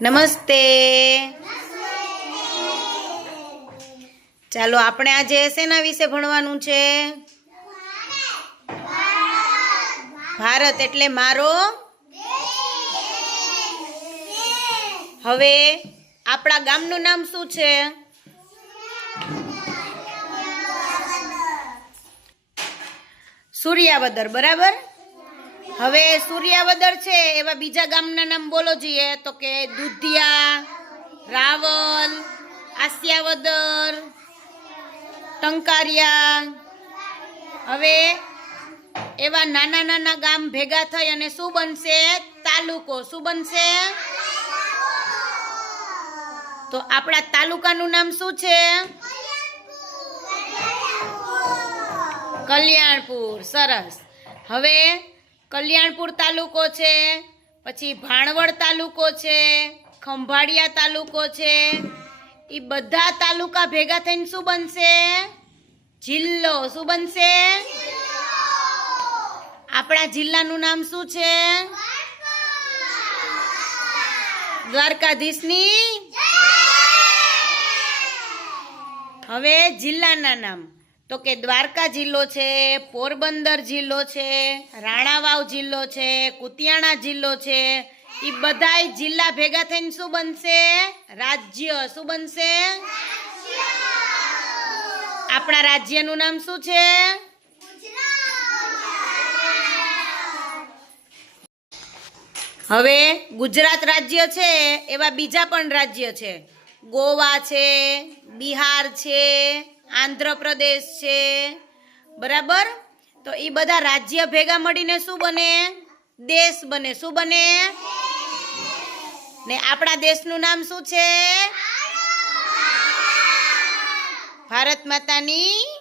નમસ્તે. ચાલો, આપણે આજે શેના વિશે ભણવાનું છે? ભારત એટલે મારો હવે આપણા ગામનું નામ શું છે? સૂર્યાવદર, બરાબર? હવે સૂર્યાવદર છે, એવા બીજા ગામના નામ બોલો જોઈએ તો કે દુધિયા, રાવલ, આસ્યાવદર, ટંકારિયા. હવે એવા નાના નાના ગામ ભેગા થઈ અને શું બનશે? તાલુકો. શું બનશે? તો આપણા તાલુકાનું નામ શું છે? કલ્યાણપુર. સરસ. હવે કલ્યાણપુર તાલુકો છે પછી ભાણવડ તાલુકો છે ખંભાળિયા તાલુકો છે. એ બધા તાલુકા ભેગા થઈને શું બનશે? જિલ્લો. શું બનશે? આપણા જિલ્લાનું નામ શું છે? દ્વારકાધીશની? હવે જિલ્લાના નામ. તો કે દ્વારકા જિલ્લો છે, પોરબંદર જિલ્લો છે, રાણાવાવ જિલ્લો છે, કુતિયાણા જિલ્લો છે. એ બધાય જિલ્લા ભેગા થઈને શું બનશે? રાજ્ય. શું બનશે? આપણા રાજ્યનું નામ શું છે? હવે ગુજરાત રાજ્ય છે, એવા બીજા પણ રાજ્ય છે. ગોવા છે, બિહાર છે, આંધ્રપ્રદેશ છે. બરાબર? તો એ બધા રાજ્ય ભેગા મળીને શું બને? દેશ બને. શું બને? ને આપણા દેશનું નામ શું છે? ભારત માતાની